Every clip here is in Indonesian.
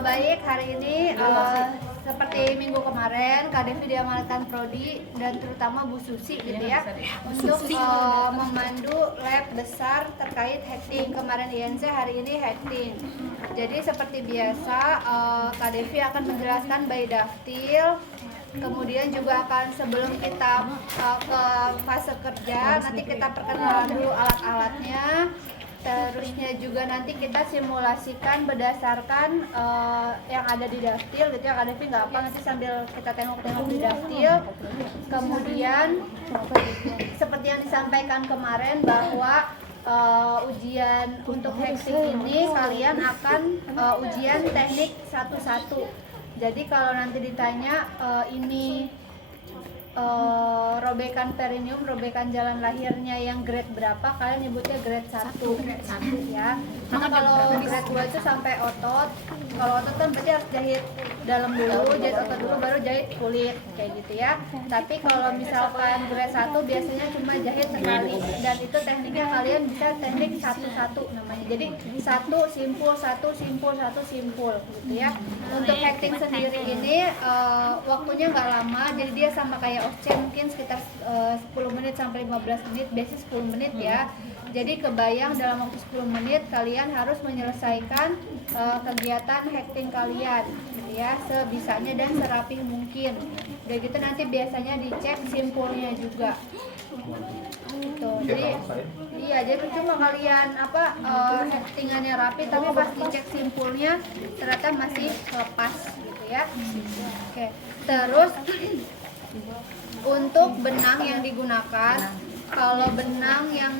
Baik, hari ini seperti minggu kemarin Kak Devi diamanatkan Prodi dan terutama Bu Susi gitu ya untuk memandu lab besar terkait hacking. Kemarin INC, hari ini hacking. Jadi seperti biasa Kak Devi akan menjelaskan by daftil. Kemudian juga akan sebelum kita ke fase kerja, nanti kita perkenalan dulu alat-alatnya. Terusnya juga nanti kita simulasikan berdasarkan yang ada di daftil gitu ya. Kak Devi nggak apa, nanti sambil kita tengok-tengok di daftil. Kemudian seperti yang disampaikan kemarin bahwa ujian untuk hacking ini kalian akan ujian teknik satu-satu. Jadi kalau nanti ditanya ini robekan perineum, robekan jalan lahirnya yang grade berapa, kalian nyebutnya grade 1 ya. Karena kalau grade 2 itu sampai otot. Kalau otot kan berarti harus jahit dalam dulu, jahit otot dulu baru jahit kulit kayak gitu ya. Tapi kalau misalkan grade 1 biasanya cuma jahit sekali, dan itu tekniknya kalian bisa teknik satu-satu namanya. Jadi satu simpul gitu ya. Untuk hacking sendiri ini waktunya nggak lama, jadi dia sama kayak OSCE, mungkin sekitar 10 menit sampai 15 menit, biasanya 10 menit ya. Jadi kebayang dalam waktu 10 menit kalian harus menyelesaikan kegiatan hacking kalian gitu ya, sebisanya dan serapih mungkin. Udah gitu nanti biasanya dicek simpulnya juga. Gitu. Jadi iya, jadi cuma kalian hackingannya rapi tapi pas dicek simpulnya ternyata masih lepas gitu ya. Oke. Terus untuk benang yang digunakan, kalau benang yang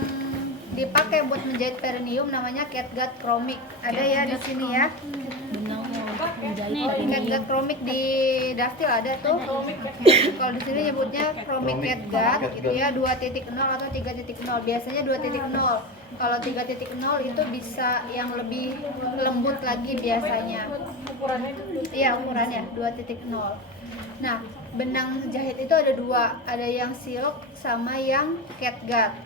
dipakai buat menjahit perineum namanya catgut chromic. Ada ya di sini ya. Catgut chromic di daftil ada tuh. Kalau di sini nyebutnya chromic catgut gitu ya, 2.0 atau 3.0. Biasanya 2.0. Kalau 3.0 itu bisa yang lebih lembut lagi biasanya. Iya, ukurannya 2.0. Nah, benang jahit itu ada dua, ada yang silk sama yang catgut.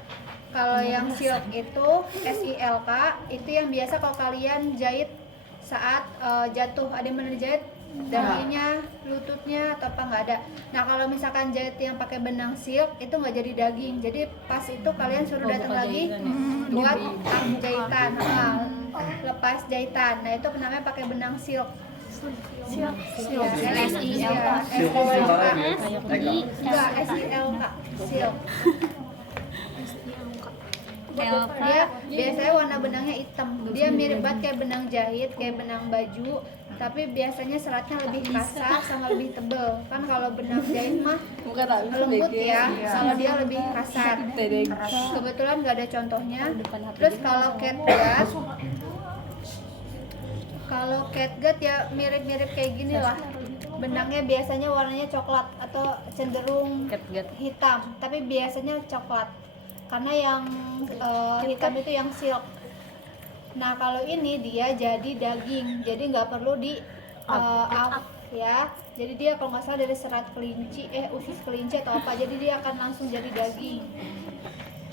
Kalau yang silk itu SILK, itu yang biasa kalau kalian jahit saat jatuh, ada yang benar jahit dahinya, lututnya atau apa nggak ada. Nah kalau misalkan jahit yang pakai benang silk itu nggak jadi daging, jadi pas itu kalian suruh datang lagi buat jahitan, lepas jahitan. Nah itu namanya pakai benang silk. Silk. Silk. Dia biasanya warna benangnya hitam, dia mirip banget kayak benang jahit, kayak benang baju, tapi biasanya seratnya lebih kasar sama lebih tebel. Kan kalau benang jahit mah lembut ya, sama dia lebih kasar. Kebetulan nggak ada contohnya. Terus kalau catgut ya mirip-mirip kayak gini lah. Benangnya biasanya warnanya coklat atau cenderung hitam, tapi biasanya coklat. Karena yang hitam itu yang silk. Nah kalau ini dia jadi daging, jadi nggak perlu di ya. Jadi dia kalau nggak salah dari serat kelinci, usus kelinci atau apa, jadi dia akan langsung jadi daging.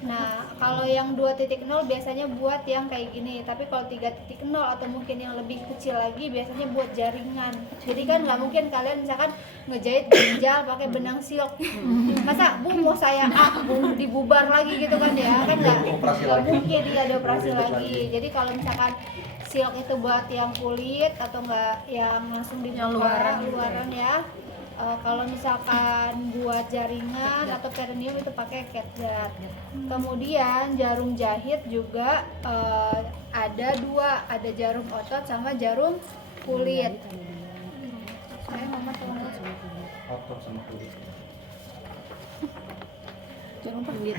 Nah kalau yang 2.0 biasanya buat yang kayak gini, tapi kalau 3.0 atau mungkin yang lebih kecil lagi biasanya buat jaringan. Jadi kan nggak mungkin kalian misalkan ngejahit ginjal pakai benang silk, masa Bu mau saya dibubar lagi gitu kan ya, kan nggak mungkin dia ada operasi lagi. Jadi kalau misalkan silk itu buat yang kulit atau enggak yang langsung di luaran ya. Kalau misalkan buat jaringan atau perineum itu pakai catgut. Kemudian jarum jahit juga ada dua, ada jarum otot sama jarum kulit. Saya mama tolong otot sama kulit. jarum kulit.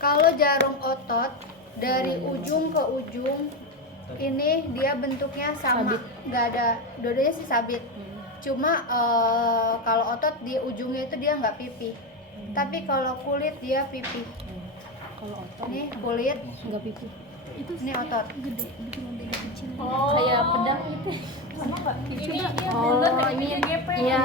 Kalau jarum otot dari ujung ke ujung ini dia bentuknya sama, nggak ada, dua-duanya sih sabit. Cuma kalau otot di ujungnya itu dia nggak pipih, tapi kalau kulit dia pipih. Kalau otot ini kulit nggak pipih, itu ini otot gede kecil. Kayak pedang itu sama nggak? Ini iya,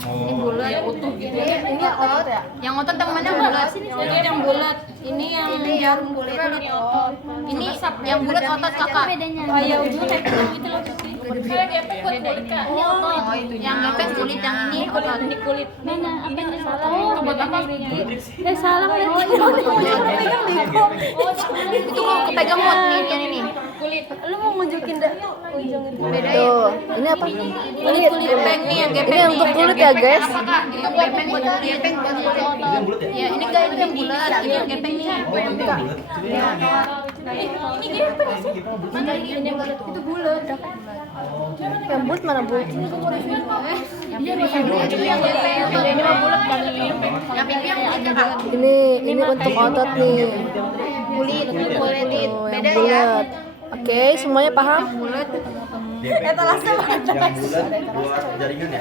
ini bulat, utuh gitu. Ini otot ya? Yang otot yang mana bulat? Ini yang bulat. Ini yang jarum kulit ini otot. ini yang bulat otot kakak. Oh ya ujung kayak gitu loh. Kalau gepeng buat kulit kak. Ini otot. Yang gepeng kulit, yang ini otot. Ini kulit. Mana? Apa yang salah? Oh, buat apa? Salah ya. Itu kok kepegang buat ini. Kulit. Lu mau nunjukin dah ujung itu. Beda ya. Tuh, ini apa? Kulit gepeng nih yang gepeng. Ini untuk kulit ya, guys. Apa kak? Itu gepeng buat kulit. Gepeng buat kulit. Ini yang bulat ya? Ya, ini enggak ini yang bulat, ini yang gepeng nih. Oh, yang bulat. Ini gepeng sih. Mana ini yang bulat? Itu bulat. Yang bulat mana bulat? Yang ini mah bulat kan ini. Yang pipi yang bulat kak. Ini untuk otot nih. Kulit Oh, yang beda ya. bulat. Oke, semuanya paham? Etalase yang bulat buat jaringan ya?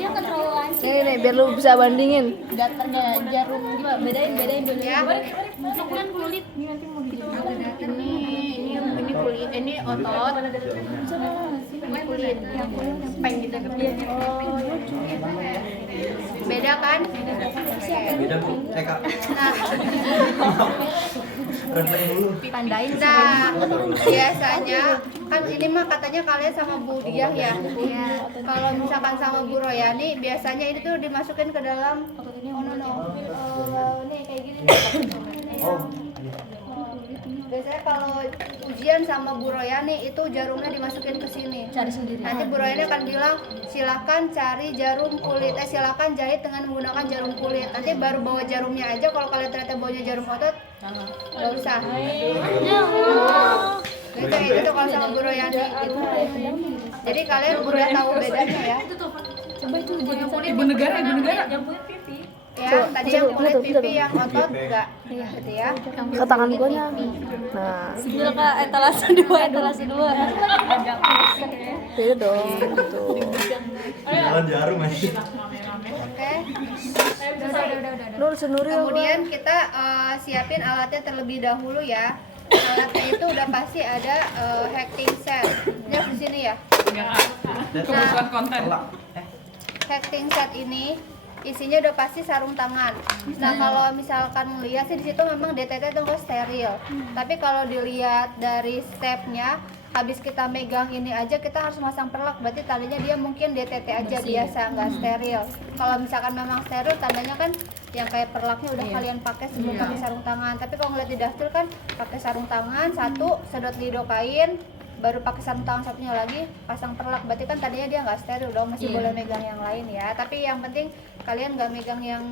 Dia kan terlalu lancip. Nih, biar lu bisa bandingin. Datarnya jarum gimana? Bedain Ya. Untuk kan kulit. Ini kulit, ini otot. Ini kulit. Gepeng gitu Beda kan? Beda bu, Kak. Nah, Rendahin dulu. Tandain nah biasanya kan ini mah katanya kalian sama Bu Diah ya. Kalau misalkan sama Bu Royani biasanya ini tuh dimasukin ke dalam nih kayak gini nih. Oh, Biasanya kalau ujian sama Bu Royani itu jarumnya dimasukin ke sini. Cari sendiri. Nanti Bu Royani akan bilang silakan cari jarum kulit, silakan jahit dengan menggunakan jarum kulit. Nanti baru bawa jarumnya aja. Kalau kalian ternyata bawanya jarum otot, nggak usah. Gitu kayak gitu kalau sama Bu Royani gitu. Jadi kalian udah tahu bedanya ya. Coba itu jadi kulit ibu negara. Yang kulit pipi. Ya, tadi yang kulit pipi, yang otot enggak. Gitu ya. Ke tangan gua nya. Nah, Sebelah kak etalase 2. beda dong. Gitu. jalan jarum aja. Oke. Nur senuri Kemudian kita siapin alatnya terlebih dahulu ya. Alatnya itu udah pasti ada hacking set. Ini di sini ya. Kebutuhan konten. Hacking set ini isinya udah pasti sarung tangan. Nah kalau misalkan lihat sih di situ memang DTT itu nggak steril. Tapi kalau dilihat dari stepnya, habis kita megang ini aja kita harus masang perlak. Berarti tadinya dia mungkin DTT aja biasa nggak steril. Kalau misalkan memang steril, tandanya kan yang kayak perlaknya udah kalian pakai sebelum pakai sarung tangan. Tapi kalau ngeliat di daftar kan pakai sarung tangan satu, sedot lido kain, baru pakai sarung tangan satunya lagi pasang perlak. Berarti kan tadinya dia nggak steril dong, masih boleh megang yang lain ya. Tapi yang penting kalian nggak megang yang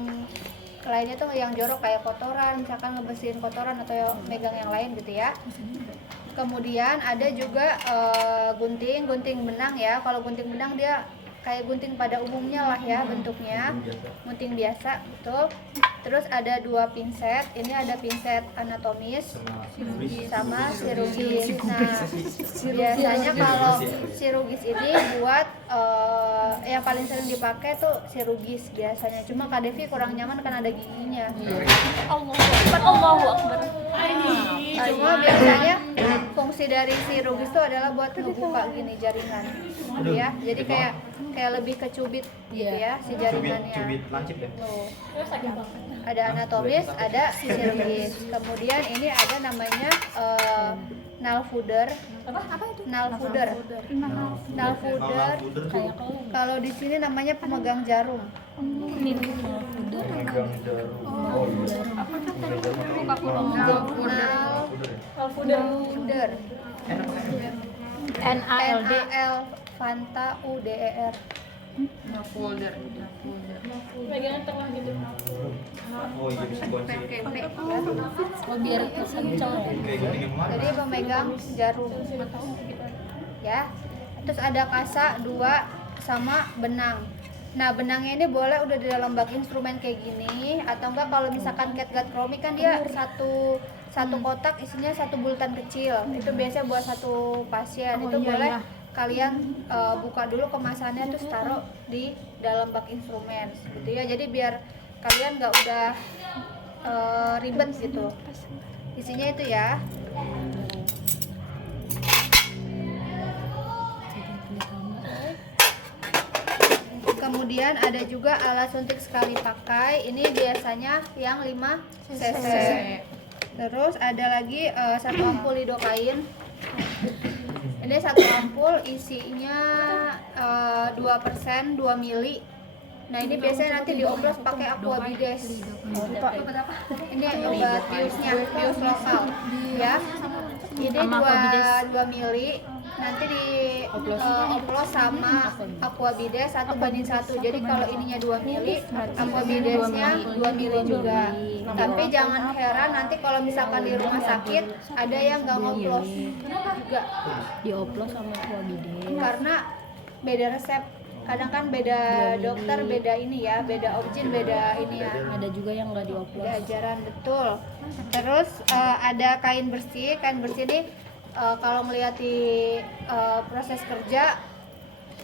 lainnya tuh yang jorok kayak kotoran, misalkan ngebersihin kotoran atau megang yang lain gitu ya. Kemudian ada juga gunting benang ya. Kalau gunting benang dia kayak gunting pada umumnya lah ya bentuknya, gunting biasa betul. Terus ada 2 pinset, ini ada pinset anatomis sama chirurgis. Nah biasanya kalau chirurgis ini buat yang paling sering dipakai tuh chirurgis biasanya. Cuma Kak Devi kurang nyaman kan ada giginya. Allahu Akbar. Cuma biasanya fungsi dari chirurgis itu adalah buat ngebuka gini jaringan ya. Jadi kayak lebih kecubit gitu ya si jaringannya. Cubit lancip ya. Tuh. Ada anatomis, ada chirurgis. Kemudian ini ada namanya nail fooder. Apa itu? Nail fooder. Nail fooder. Kalau di sini namanya pemegang jarum. Megang jarum. Oh iya. Nail fooder. NALD. NAL Fanta UDER. Folder. Pegangan tengah gitu. Oh iya bisa kunci. PKP ya. Oh biar kesencang. Kayak gunting yang mana? Jadi pemegang jarum ya. Terus ada kasa 2 sama benang. Nah benangnya ini boleh udah di dalam bak instrumen kayak gini, atau enggak kalau misalkan catgut chromie kan dia satu kotak isinya 1 bulatan kecil. Itu biasanya buat 1 pasien. Itu boleh kalian buka dulu kemasannya terus taruh di dalam bak instrumen gitu ya. Jadi biar kalian nggak udah ribet gitu. Isinya itu ya. Kemudian Kemudian ada juga alat suntik sekali pakai. Ini biasanya yang 5 cc. Terus ada lagi satu ampul lidokain. Ini satu ampul isinya 2%, 2 mili. Nah ini biasanya nanti dioplos pakai aquabides. Ini obat biusnya, bius lokal ya. Ini 2 mili. Nanti dioplos sama aquabides 1:1. Jadi kalau ininya 2 mili, aquabidesnya 2 mili juga. Tapi jangan heran nanti kalau misalkan di rumah sakit ada yang nggak ngoplos juga. Dioplos sama aquabides. Karena beda resep. Kadang kan beda dokter, beda ini ya, beda objin, beda ini ya. Ada juga yang nggak dioplos. Beda ajaran, betul. Terus ada kain bersih. Kain bersih ini kalau melihat di proses kerja,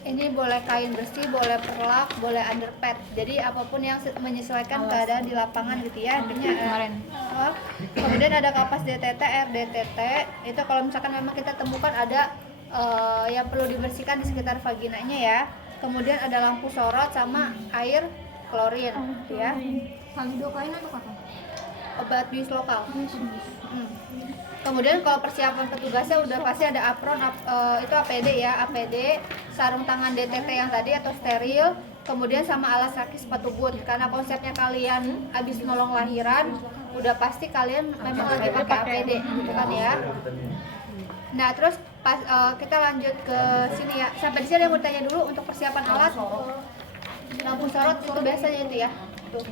ini boleh kain bersih, boleh perlak, boleh underpad. Jadi apapun yang menyesuaikan keadaan di lapangan gitu ya. Kemarin. Kemudian ada kapas DTT, RDTT. Itu kalau misalkan memang kita temukan ada yang perlu dibersihkan di sekitar vaginanya ya. Kemudian ada lampu sorot sama air klorin ya. Lidokain atau apa? Obat bius lokal. Kemudian kalau persiapan petugasnya udah pasti ada apron, itu APD ya, APD, sarung tangan DTT yang tadi atau steril, kemudian sama alas kaki sepatu boot. Karena konsepnya kalian habis nolong lahiran, udah pasti kalian memang lagi pakai APD gitu kan ya. Nah terus pas kita lanjut ke sini ya. Sampai di sini yang mau tanya dulu untuk persiapan alat. Lampu sorot itu biasanya itu ya. Tuh.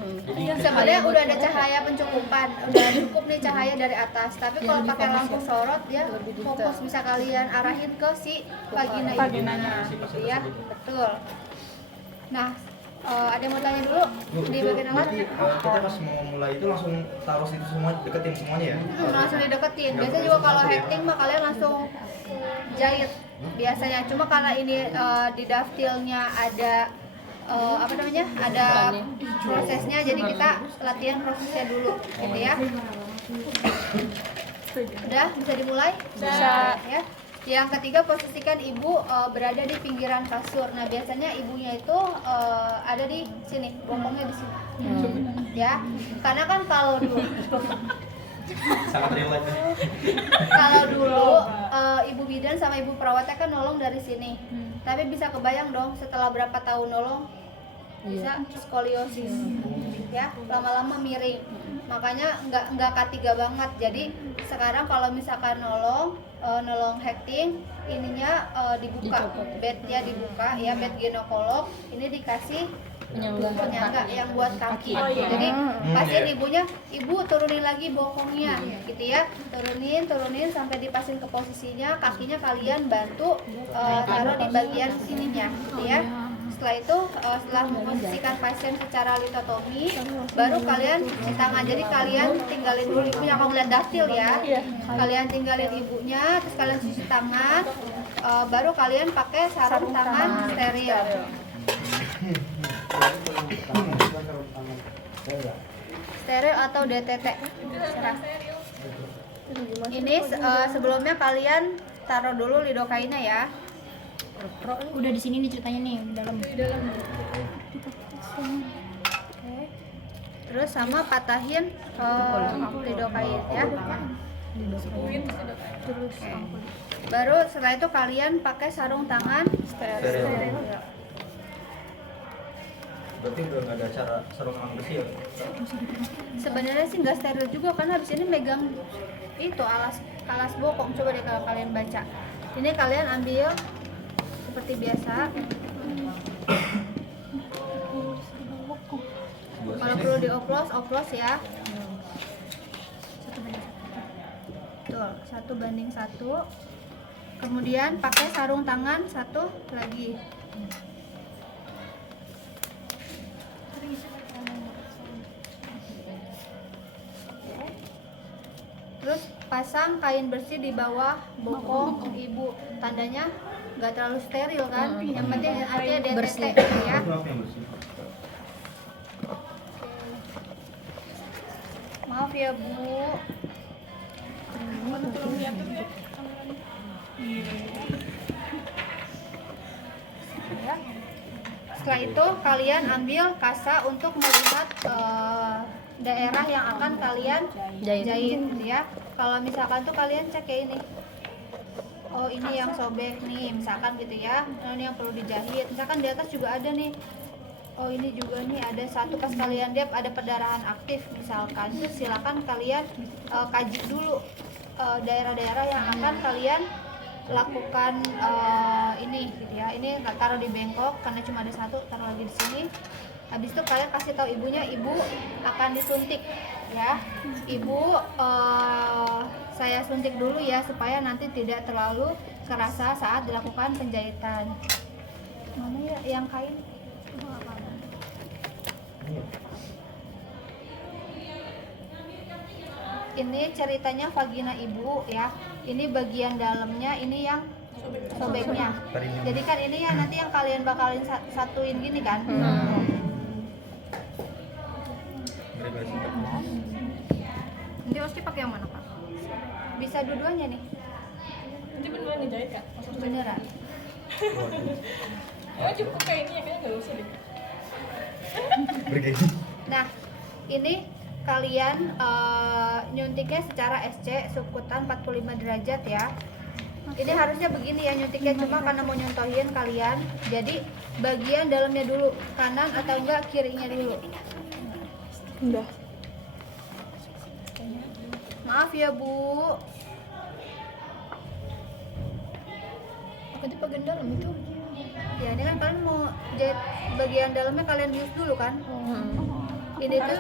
Sebenarnya udah ada cahaya pencukupan, udah cukup nih cahaya dari atas. Tapi kalau pakai lampu sorot dia fokus, bisa kalian arahin ke si vaginanya. Gitu ya. Betul. Nah, ada yang mau tanya dulu di bagian alat? Jadi kita pas mau mulai itu langsung taruh situ semua, deketin semuanya ya? Langsung dideketin. Biasanya juga kalau hacking mah kalian langsung jahit biasanya. Cuma karena ini di daftilnya ada apa namanya? Ada prosesnya, jadi kita latihan prosesnya dulu gitu ya. Udah bisa dimulai? Bisa ya. Yang ketiga, posisikan ibu berada di pinggiran kasur. Nah biasanya ibunya itu ada di sini, bokongnya di sini, ya. Karena kan kalau dulu, Sangat relate ya. kalau dulu ibu bidan sama ibu perawatnya kan nolong dari sini. Tapi bisa kebayang dong setelah berapa tahun nolong bisa skoliosis, ya lama-lama miring. Makanya nggak K3 banget. Jadi sekarang kalau misalkan nolong hacking, ininya dibuka, bednya dibuka ya, bed ginekolog. Ini dikasih penyangga yang buat kaki. Jadi pasien ibunya, ibu turunin lagi bokongnya gitu ya, turunin sampai dipasin ke posisinya. Kakinya kalian bantu taruh di bagian sininya gitu ya. Setelah itu setelah memposisikan pasien secara litotomi, baru kalian cuci tangan. Jadi kalian tinggalin dulu ibunya, kalau lihat daftil ya, kalian tinggalin ibunya, terus kalian cuci tangan, baru kalian pakai sarung tangan steril. Steril atau DTT. Ini sebelumnya kalian taruh dulu lidokainnya ya. Udah di sini nih ceritanya nih, di dalam. Oke. Terus sama patahin lidokain ya. Terus baru setelah itu kalian pakai sarung tangan steril. Berarti udah nggak ada cara sarung tangan bersih ya? Sebenarnya sih nggak steril juga karena habis ini megang itu alas bokong. Coba deh kalau kalian baca. Ini kalian ambil seperti biasa. Kalau perlu dioplos ya. Betul, 1:1. Kemudian pakai sarung tangan satu lagi. Terus pasang kain bersih di bawah bokong ibu. Tandanya nggak terlalu steril kan? Yang penting artinya DTT ya. Itu apa yang bersih? Maaf ya Bu. Ya. Setelah itu kalian ambil kasa untuk melihat daerah yang akan kalian jahit gitu ya. Kalau misalkan tuh kalian cek kayak ini, oh ini yang sobek nih misalkan gitu ya, oh, ini yang perlu dijahit. Misalkan di atas juga ada nih, oh ini juga nih ada satu, pas kalian lihat ada perdarahan aktif misalkan, terus silakan kalian kaji dulu daerah-daerah yang akan kalian lakukan ini gitu ya. Ini nggak taruh di bengkok karena cuma ada satu, taruh lagi di sini. Habis itu kalian kasih tahu ibunya, ibu akan disuntik ya. Ibu saya suntik dulu ya supaya nanti tidak terlalu kerasa saat dilakukan penjahitan. Mana ya yang kain? Ini ceritanya vagina ibu ya. Ini bagian dalamnya, ini yang sobeknya. Jadi kan ini ya nanti yang kalian bakalin satuin gini kan. Nanti Oski pakai yang mana, Kak? Bisa dua-duanya nih. Nanti beneran dijahit Kak? Beneran. Oh cukup kayak ini ya, kayaknya nggak usah deh. Nah, ini kalian nyuntiknya secara SC subkutan 45 derajat ya. Ini harusnya begini ya nyuntiknya, cuma karena mau nyontohin kalian, jadi bagian dalamnya dulu, kanan atau enggak kirinya dulu. Udah. Maaf ya Bu. Aku di bagian dalam itu. Ya ini kan kalian mau jahit bagian dalamnya, kalian bius dulu kan. Ini tuh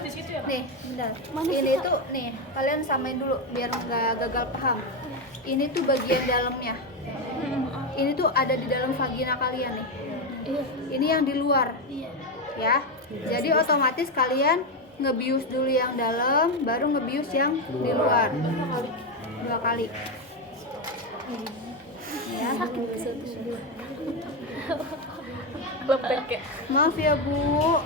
nih, bentar. Ini tuh nih, kalian samain dulu biar nggak gagal paham. Ini tuh bagian dalamnya. Ini tuh ada di dalam vagina kalian nih. Ini yang di luar. Ya. Jadi otomatis kalian ngebius dulu yang dalam, baru ngebius yang di luar. 2 kali. Ya. Maaf ya Bu.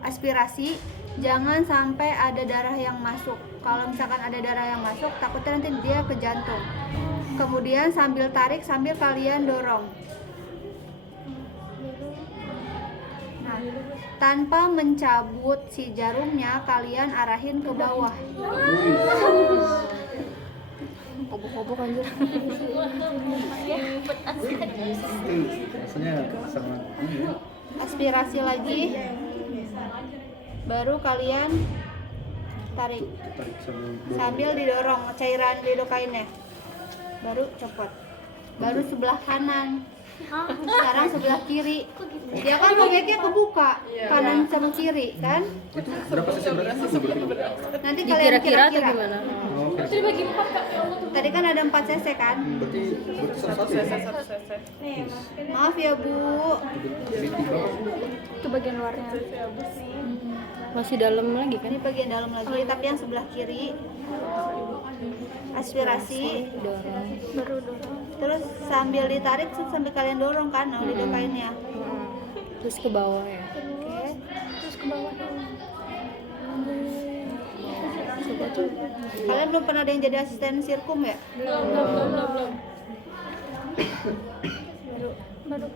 Aspirasi, jangan sampai ada darah yang masuk. Kalau misalkan ada darah yang masuk, takutnya nanti dia ke jantung. Kemudian sambil tarik, sambil kalian dorong. Nah, tanpa mencabut si jarumnya, kalian arahin ke bawah. Kobok-kobok anjir. Aspirasi lagi, baru kalian tarik sambil didorong cairan lidokainnya, baru copot, baru sebelah kanan. Sekarang sebelah kiri, dia kan bobeknya kebuka kanan sama kiri kan. Berapa sesi berat? Nanti kalian Kira-kira atau kira-kira. gimana? Tadi kan ada 4 cc kan. Berarti satu ya? Maaf ya Bu. Itu bagian luarnya. Masih dalam lagi kan? Ini bagian dalam lagi, tapi yang sebelah kiri. Aspirasi, baru dorong. Terus sambil ditarik, sambil kalian dorong kan, nah lidokainnya. Terus ke bawah ya. Oke. Terus ke bawah. Coba tuh. Kalian belum pernah ada yang jadi asisten sirkum ya? Belum. Baru.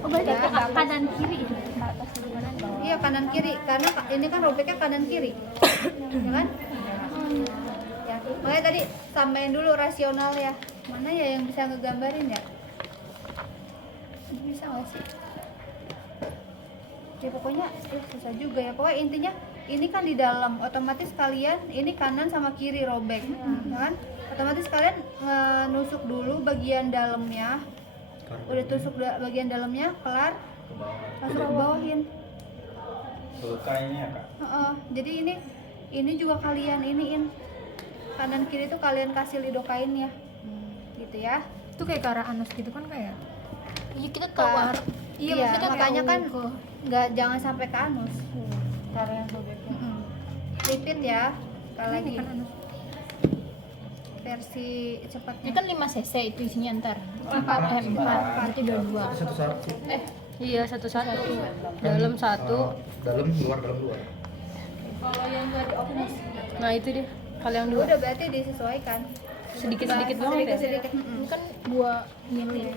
Oh berarti kanan kiri. Iya kanan kiri, karena ini kan robeknya kanan kiri, ya kan? Ya, makanya tadi samain dulu rasional ya. Mana ya yang bisa ngegambarin ya? Bisa nggak sih? Ya pokoknya susah juga ya. Pokoknya intinya ini kan di dalam, otomatis kalian ini kanan sama kiri robek, ya kan? Otomatis kalian nusuk dulu bagian dalamnya. Udah tusuk bagian dalamnya, kelar, langsung ke bawahin. Kainnya Kak. Jadi ini juga kalian iniin, kanan kiri tuh kalian kasih lidokain ya, gitu ya. Itu kayak ke arah anus gitu kan kayak. Iya kita tahu. Iya, maksudnya kayak makanya kan ke. nggak, jangan sampai ke anus. Cara yang sobeknya. Repeat ya, sekali lagi. Ini kan anus. Versi Ini cepatnya. kan 5 cc itu isinya ntar. 4 berarti 22. Satu satu. Iya, satu-satu. Dalam satu. Dalam luar. Kalau yang nggak di opnas. Nah, itu dia. Kalau yang dua udah berarti disesuaikan sedikit-sedikit banget ya. sedikit. Kan dua ini ya.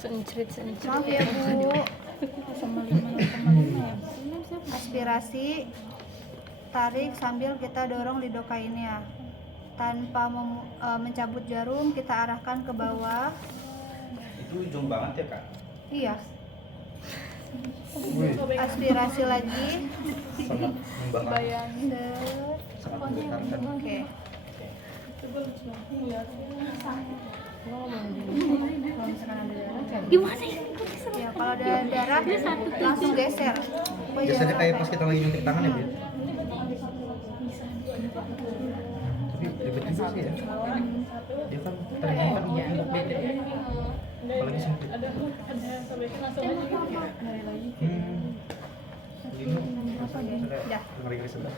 Seencrit. Maaf ya Bu. Aspirasi tarik sambil kita dorong lidokainnya. Tanpa mencabut jarum, kita arahkan ke bawah. Itu ujung banget ya kak. Iya. Wih, Aspirasi lagi. sangat membanggakan. Set. Sangat mengekarkan. Oke. Gimana ya? Ya, kalau ada darah langsung geser. Oh, iya. Biasanya kayak pas kita lagi nyuntik tangan ya, Bil? Tapi ribet juga sih ya. Dia kan tadinya kan empuk beda. Apalagi sempit. Ada yang sobekin langsung aja gitu ya. Ini Dah. ngeri-ngeri sebelah.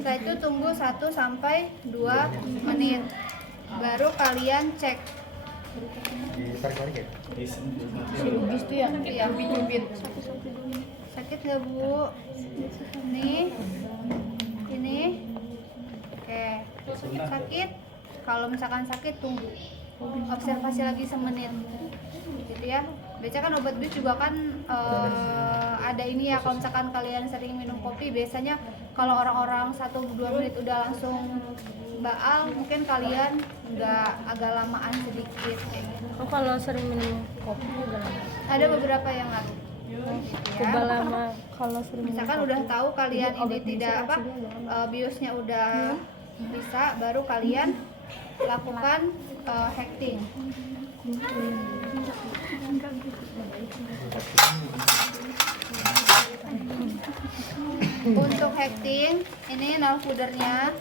Setelah itu tunggu 1 sampai 2 menit. Baru kalian cek. Ditarik-tarik ya? Logis tuh ya. Iya. Sakit nggak Bu? Ini. Oke. Sakit? Kalau misalkan sakit tunggu. Observasi lagi semenit. Gitu ya. Biasanya kan obat bius juga kan ada ini ya, kalau misalkan kalian sering minum kopi, biasanya kalau orang-orang 1-2 menit udah langsung baal, mungkin kalian nggak agak lamaan sedikit kayak gitu. Oh, kalau sering minum kopi juga lama. Ada beberapa yang ngaruh. Gitu Coba ya. lama kalau sering minum Misalkan kopi. udah tahu kalian ini obat tidak biusnya apa biusnya udah bisa, baru kalian lakukan hecting. Untuk hecting ini nail pudernya.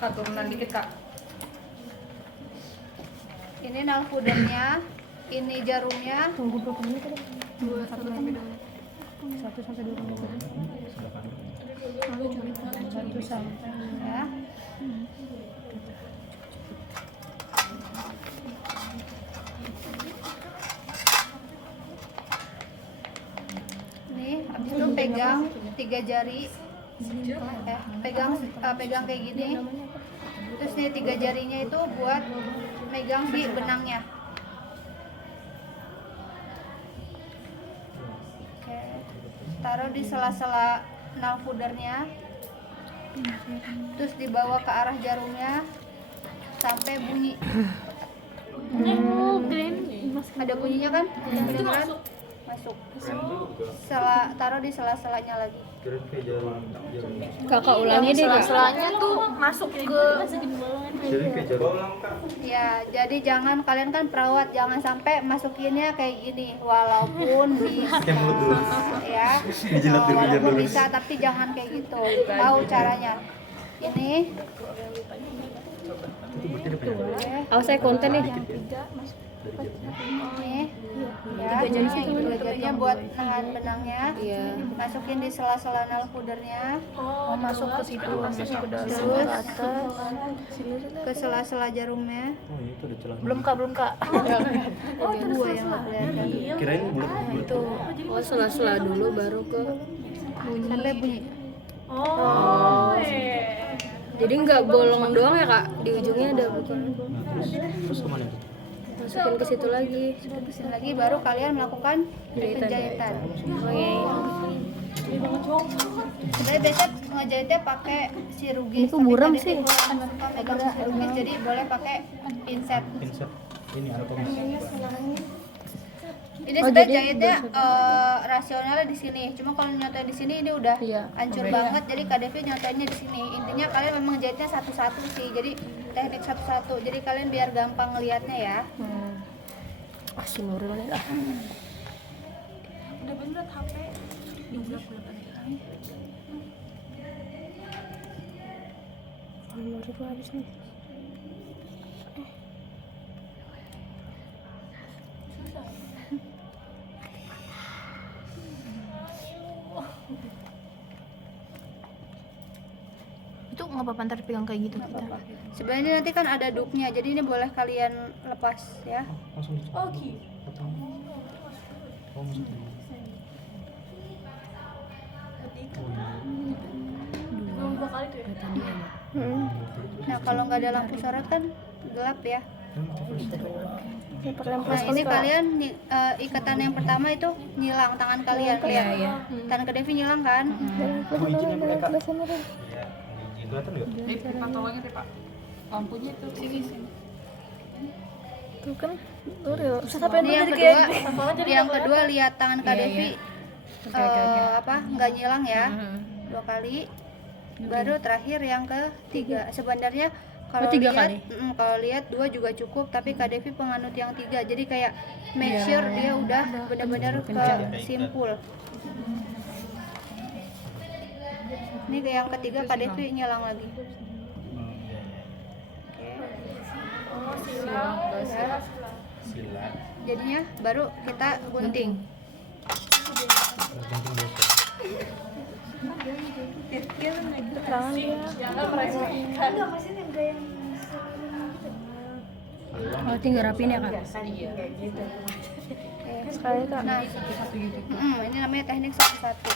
Kak, turunan dikit Kak. Ini nail pudernya, ini jarumnya. Tunggu berapa menit tadi? 1 sampai 2 menit. 1 sampai 2 menit. 1 sampai. Ya. Nih, habis itu pegang 3 jari. Pegang kayak gini. Terus nih 3 jarinya itu buat megang di benangnya. Oke. Taruh di sela-sela nail pudernya. Terus dibawa ke arah jarumnya sampai bunyi. Ada bunyinya kan? Kedengeran? Masuk. Taruh di sela-selanya lagi. Kirain kayak jarum. Kakak ulangi deh, Kak. Selanya tuh masuk ke Jadi kayak jarum. Ya, jadi jangan, kalian kan perawat, jangan sampai masukinnya kayak gini, walaupun bisa, Kayak mulut dulu. ya, Dijilat dulu, walaupun dulu. bisa, tapi jangan kayak gitu. Tahu caranya. Ini, Itu berarti ada penyakit. oke, Awas saya konten nih. ini, ya, tiga jarinya buat nahan benangnya. Iya. Masukin di sela-sela nail pudernya, oh, masuk ke situ, masuk ke dalam terus ke atas. ke sela-sela jarumnya. Oh iya, itu ada celah. Belum Kak. Oh, dua yang nggak kelihatan. Kirain bulat. Oh, sela-sela dulu baru ke. Sampai bunyi. Oh, Jadi nggak bolong doang ya, Kak? Di ujungnya ada bukan. Terus kemana tuh? Masukin ke situ lagi. Terusin lagi, baru kalian melakukan penjahitan. Sebenarnya biasa ngejahitnya pakai sirugis. Ini kok buram Tapi sih? tadi tuh suka pegang sirugis, jadi boleh pakai pinset. Insert. Ini anatomis. Ini Oh, sebenarnya jadi jahitnya rasionalnya di sini. Cuma kalau nyotain di sini ini udah Iya. hancur banget. Jadi KDV nyotainnya di sini. Intinya kalian memang jahitnya satu-satu sih. Jadi teknik satu-satu. Jadi kalian biar gampang ngelihatnya ya. Ah, si Nuril nih lah. udah bener HP. Nuril tuh habis nih. Itu nggak apa-apa ntar pegang kayak gitu kita. Sebenarnya nanti kan ada dupnya. Jadi ini boleh kalian lepas ya. Langsung dicopot. Oh, gitu. Potong. Oh, masuk dulu. Dua kali tuh ya. Nah kalau nggak ada lampu sorot kan gelap ya. Ya, pakai lampu Nah ini kalian ikatan yang pertama itu nyilang tangan kalian, lihat. Tangan ke Devi nyilang kan? Mau izinnya mereka. Iya, izin. Kelihatan nggak? Pantauannya Pak. Lampunya tuh sini. Tuh kan. Tuh ya. Ini yang kedua lihat tangan Kak Devi nggak nyilang ya, 2 kali. Baru terakhir yang ketiga. Sebenarnya kalau tiga lihat, kali? kalau lihat 2 juga cukup, tapi Kak Devi penganut yang 3. Jadi kayak make sure dia udah benar-benar kesimpul. Ini ke yang ketiga Kak Devi nyilang lagi. Silat. Jadinya baru kita gunting. Gunting biasa. Tangan dia. Oh, tinggal rapiin ya kak. Sekali Kak. Nah, ini namanya teknik satu-satu.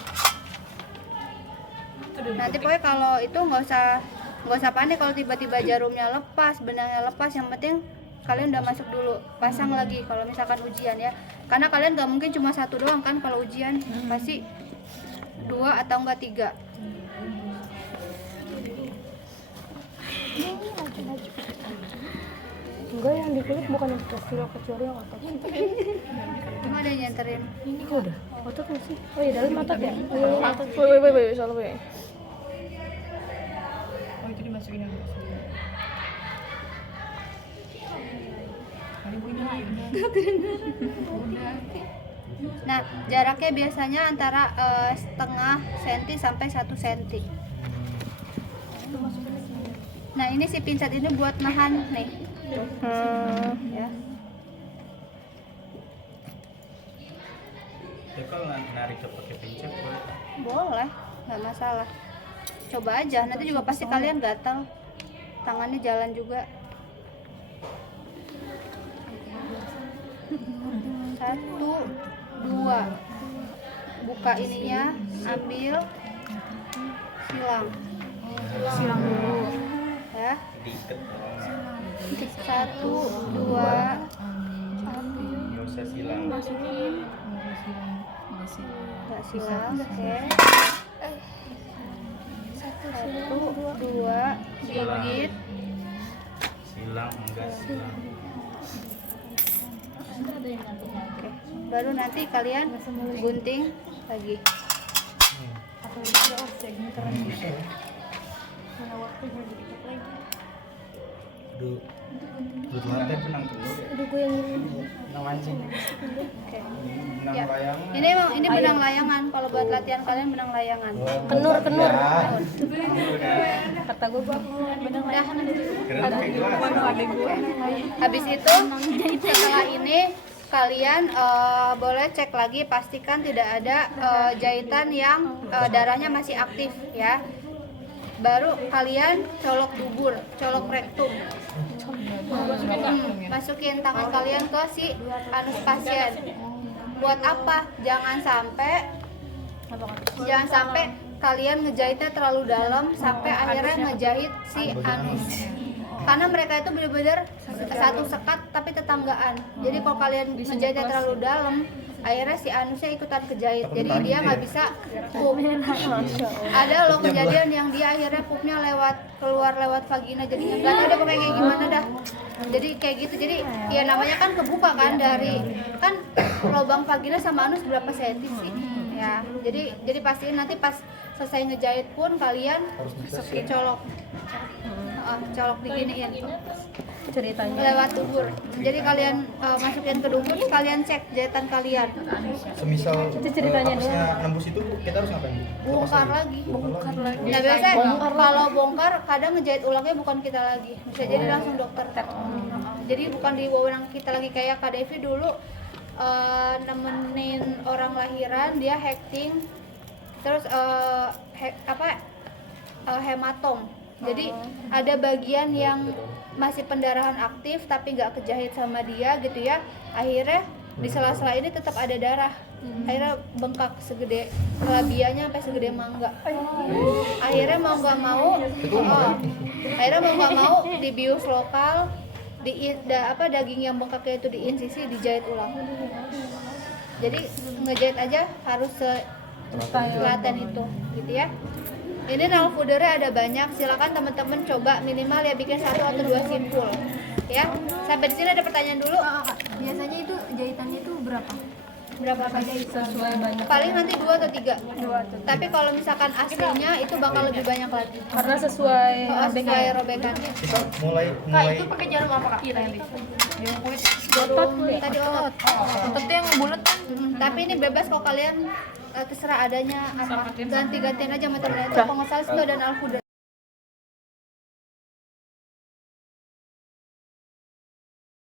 Nanti pokoknya kalau itu nggak usah panik kalau tiba-tiba jarumnya lepas, benangnya lepas. Yang penting kalian udah masuk dulu, pasang lagi kalau misalkan ujian ya. Karena kalian nggak mungkin cuma satu doang kan kalau ujian, pasti 2 atau enggak 3. Enggak, yang di kulit bukan yang kecil kecuali yang otot. Cuma ada yang nyenterin. Ini kok udah otot nggak sih? Oh iya, dalam otot ya. Woi, salah woi. Oh itu dimasukin yang Nah, jaraknya biasanya antara setengah senti sampai 1 senti. Nah, ini si pinset ini buat nahan nih. Ya. Ya kalau narik pakai pincet boleh. Boleh, nggak masalah. Coba aja, nanti juga pasti kalian gatal. Tangannya jalan juga. 1, 2. Buka ininya, ambil, silang dulu. Ya. Diikat. 1, 2. Nggak usah silang. Nggak silang, oke. 1, 2, gigit. Silang enggak silang. Oke. Baru nanti kalian gunting lagi. Aduh. Duduk lantai benang dulu. Aduh, gue yang Benang mancing. Oke. Benang Ya. layangan. Ini benang layangan. Kalau buat latihan kalian benang layangan. kenur. Ya. Kata gue benang layangan. Keren kayak gelas. Habis itu setelah ini kalian boleh cek lagi, pastikan tidak ada jahitan yang darahnya masih aktif ya. Baru kalian colok dubur, colok rektum. Masukin tangan kalian ke si anus pasien. Buat apa? Jangan sampai kalian ngejahitnya terlalu dalam sampai akhirnya ngejahit si anus. Karena mereka itu benar-benar satu sekat tapi tetanggaan. Jadi kalau kalian ngejahitnya terlalu dalam, akhirnya si anusnya ikutan kejahit. Jadi dia nggak bisa pup. Ada loh kejadian yang dia akhirnya pupnya keluar lewat vagina, jadinya nggak tahu deh pokoknya kayak gimana dah. Jadi kayak gitu. Jadi ya namanya kan kebuka kan dari kan lubang vagina sama anus berapa senti sih? Ya. Jadi pastiin nanti pas selesai ngejahit pun kalian colok. Colok diginiin Ceritanya. lewat dubur. Jadi kalian masukin ke dubur, kalian cek jahitan kalian. Semisal ceritanya apesnya nembus itu kita harus ngapain? Bongkar lagi. Nah biasanya kalau bongkar kadang ngejahit ulangnya bukan kita lagi, bisa jadi langsung dokter. Jadi bukan di wewenang kita lagi. Kayak Kak Devi dulu nemenin orang lahiran, dia hekting, terus hematom. Jadi ada bagian yang masih pendarahan aktif tapi nggak kejahit sama dia gitu ya. Akhirnya di sela-sela ini tetap ada darah. Akhirnya bengkak segede labianya sampai segede mangga. Akhirnya mau nggak mau, akhirnya mau nggak mau dibius lokal, daging yang bengkaknya itu diinsisi, dijahit ulang. Jadi ngejahit aja harus selatan itu, gitu ya. Ini nail foodernya ada banyak, silakan teman-teman coba minimal ya bikin 1 atau 2 simpul. Ya, sampai di sini ada pertanyaan dulu. Biasanya itu jahitannya itu berapa? Berapa jahit? Sesuai banyak. Paling nanti 2 atau 3. Tapi kalau misalkan aslinya itu bakal lebih banyak lagi. Karena sesuai Sesuai robekannya. Kita mulai Pakai jarum apa kak? Jarum tadi otot. Otot yang bulat kan. Tapi ini bebas kok kalian terserah adanya apa. Ganti-gantian aja materialnya. Kalau nggak salah itu ada nail fooder.